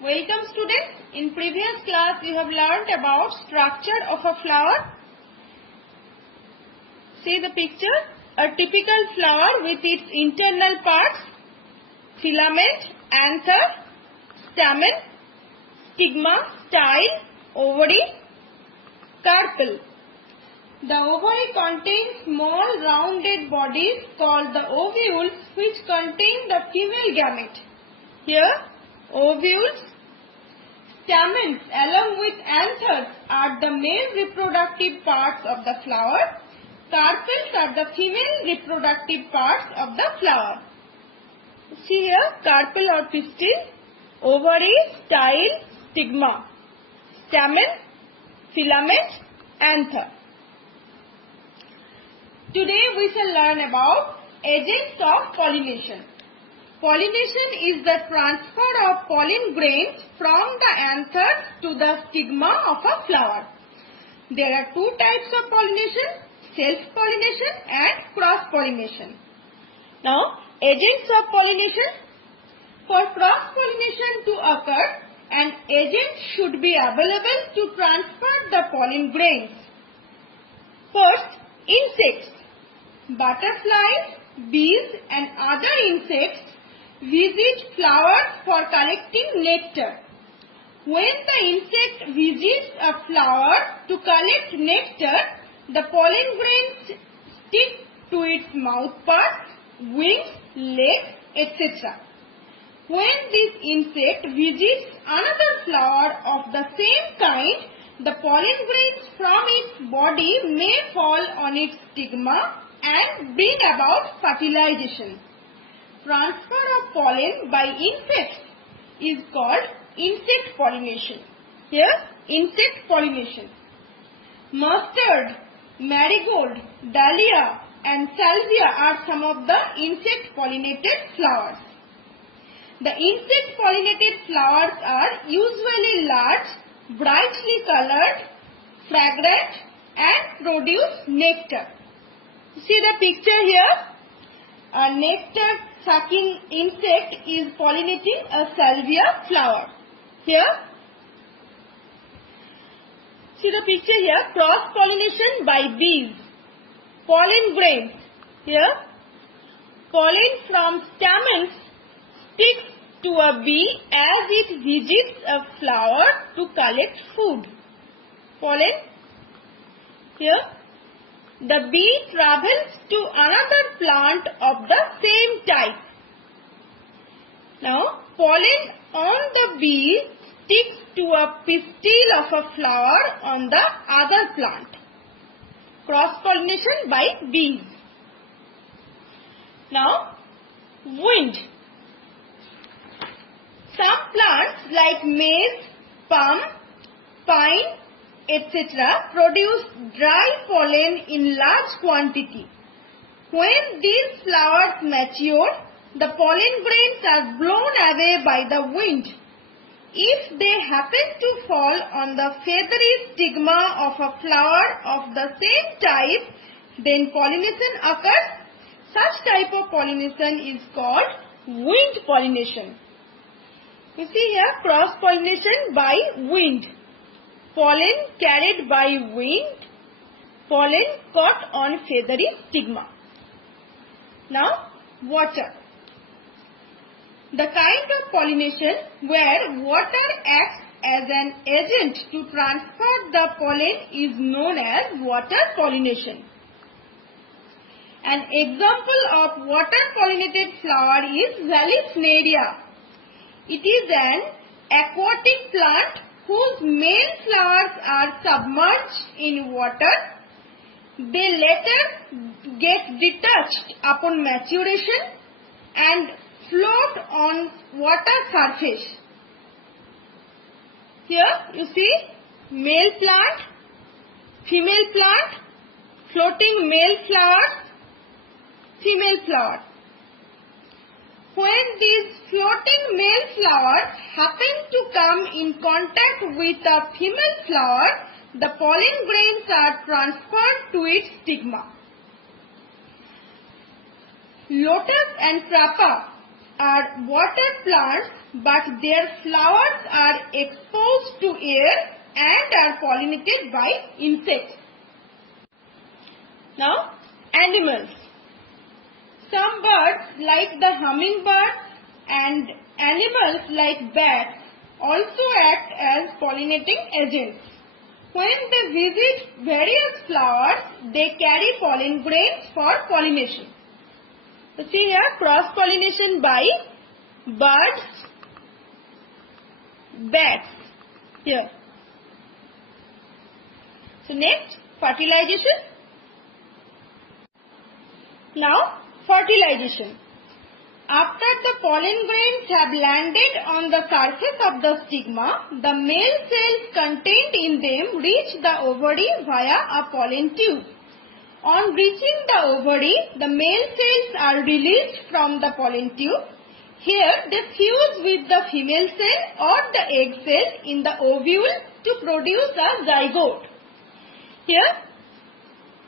Welcome students. In previous class we have learnt about structure of a flower. See the picture. A typical flower with its internal parts: filament, anther, stamen, stigma, style, ovary, carpel. The ovary contains small rounded bodies called the ovules, which contain the female gamete. Here, ovules, stamens along with anthers are the male reproductive parts of the flower. Carpels are the female reproductive parts of the flower. See here, carpel or pistil, ovary, style, stigma, stamen, filament, anther. Today we shall learn about agents of pollination. Pollination is the transfer of pollen grains from the anthers to the stigma of a flower. There are two types of pollination: self-pollination and cross-pollination. Now, agents of pollination. For cross-pollination to occur, an agent should be available to transfer the pollen grains. First, insects. Butterflies, bees and other insects visit flowers for collecting nectar. When the insect visits a flower to collect nectar, the pollen grains stick to its mouth parts, wings, legs, etc. When this insect visits another flower of the same kind, the pollen grains from its body may fall on its stigma and bring about fertilization. Transfer of pollen by insects is called insect pollination. Here, insect pollination. Mustard, marigold, dahlia and salvia are some of the insect pollinated flowers. The insect pollinated flowers are usually large, brightly colored, fragrant and produce nectar. See the picture here. A nectar sucking insect is pollinating a salvia flower. Here, see the picture here. Cross pollination by bees. Pollen grains. Here, pollen from stamens sticks to a bee as it visits a flower to collect food. Pollen. Here, the bee travels to another plant of the same type. Now, pollen on the bee sticks to a pistil of a flower on the other plant. Cross-pollination by bees. Now, wind. Some plants like maize, palm, pine, etc. produce dry pollen in large quantity. When these flowers mature, the pollen grains are blown away by the wind. If they happen to fall on the feathery stigma of a flower of the same type, then pollination occurs. Such type of pollination is called wind pollination. You see here, cross-pollination by wind. Pollen carried by wind, pollen caught on feathery stigma. Now, water. The kind of pollination where water acts as an agent to transfer the pollen is known as water pollination. An example of water pollinated flower is Vallisneria. It is an aquatic plant whose male flowers are submerged in water. They later get detached upon maturation and float on water surface. Here you see male plant, female plant, floating male flowers, female flower. When these floating male flowers happen to come in contact with a female flower, the pollen grains are transferred to its stigma. Lotus and crapa are water plants, but their flowers are exposed to air and are pollinated by insects. Now, animals. Some birds like the hummingbird and animals like bats also act as pollinating agents. When they visit various flowers, they carry pollen grains for pollination. So see here, cross-pollination by birds, bats. Here. So next, fertilization. Now, fertilization. After the pollen grains have landed on the surface of the stigma, the male cells contained in them reach the ovary via a pollen tube. On reaching the ovary, the male cells are released from the pollen tube. Here, they fuse with the female cell or the egg cell in the ovule to produce a zygote. Here,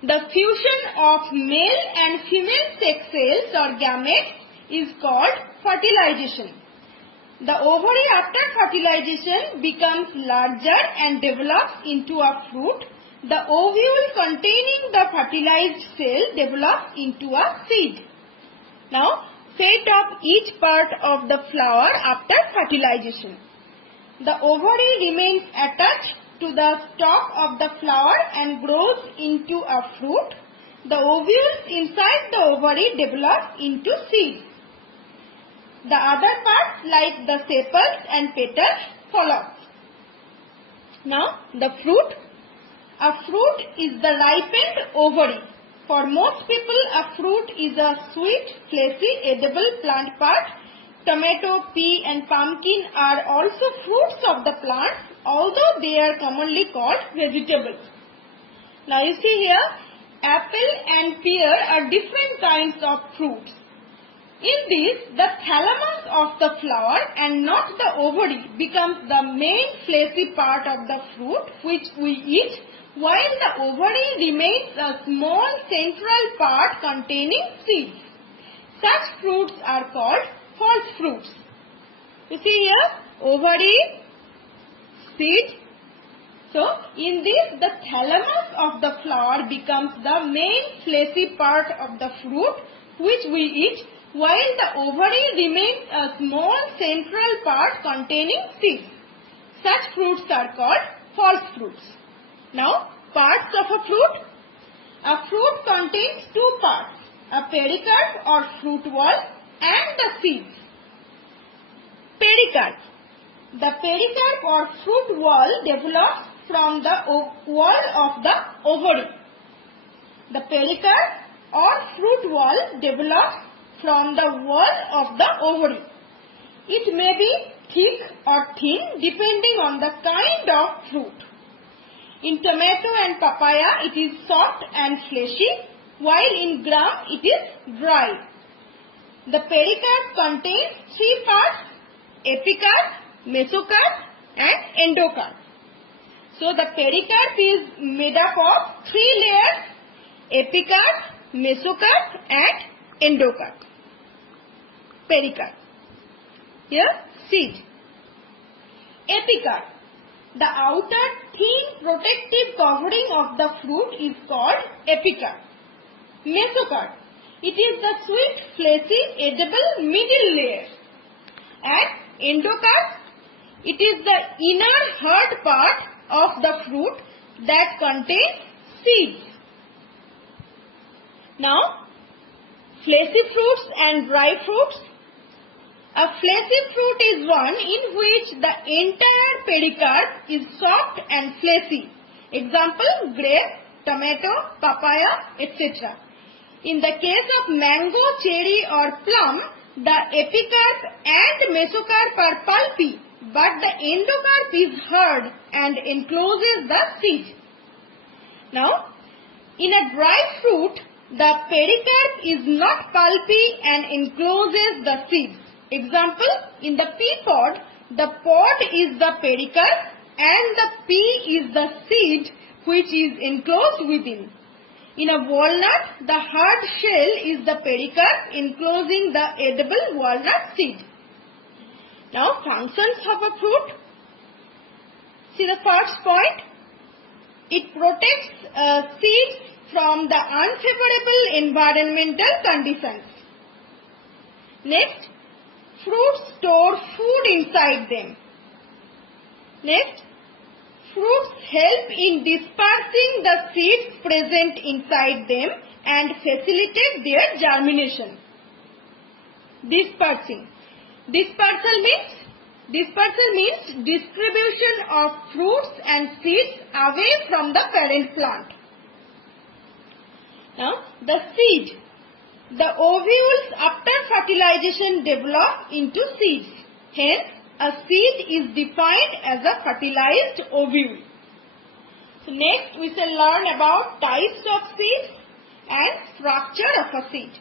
the fusion of male and female sex cells or gametes is called fertilization. The ovary after fertilization becomes larger and develops into a fruit. The ovule containing the fertilized cell develops into a seed. Now, fate of each part of the flower after fertilization. The ovary remains attached to the stalk of the flower and grows into a fruit. The ovules inside the ovary develop into seeds. The other parts like the sepals and petals follow. Now, the fruit. A fruit is the ripened ovary. For most people, a fruit is a sweet, fleshy, edible plant part. Tomato, pea and pumpkin are also fruits of the plant, although they are commonly called vegetables. Now you see here, apple and pear are different kinds of fruits. In this, the thalamus of the flower and not the ovary becomes the main fleshy part of the fruit which we eat, while the ovary remains a small central part containing seeds. Such fruits are called false fruits. You see here, ovary, seed. So, in this, the thalamus of the flower becomes the main fleshy part of the fruit which we eat, while the ovary remains a small central part containing seeds. Such fruits are called false fruits. Now, parts of a fruit. A fruit contains two parts, a pericarp or fruit wall and the seeds. Pericarp. The pericarp or fruit wall develops from the wall of the ovary. The pericarp or fruit wall develops from the wall of the ovary. It may be thick or thin depending on the kind of fruit. In tomato and papaya it is soft and fleshy, while in gram it is dry. The pericarp contains three parts, epicarp, mesocarp and endocarp. So the pericarp is made up of three layers, epicarp, mesocarp and endocarp. Pericarp. Here, seed. Epicarp. The outer thin protective covering of the fruit is called epicarp. Mesocarp. It is the sweet, fleshy, edible middle layer. And endocarp. It is the inner hard part of the fruit that contains seeds. Now, fleshy fruits and dry fruits. A fleshy fruit is one in which the entire pericarp is soft and fleshy. Example, grape, tomato, papaya, etc. In the case of mango, cherry or plum, the epicarp and mesocarp are pulpy, but the endocarp is hard and encloses the seed. Now, in a dry fruit, the pericarp is not pulpy and encloses the seeds. Example, in the pea pod, the pod is the pericarp and the pea is the seed which is enclosed within. In a walnut, the hard shell is the pericarp enclosing the edible walnut seed. Now, functions of a fruit. See the first point. It protects seeds from the unfavorable environmental conditions. Next, fruits store food inside them. Next, fruits help in dispersing the seeds present inside them and facilitate their germination. Dispersing. Dispersal means distribution of fruits and seeds away from the parent plant. Now, the seed. The ovules after fertilization develop into seeds. Hence, a seed is defined as a fertilized ovule. So next we shall learn about types of seeds and structure of a seed.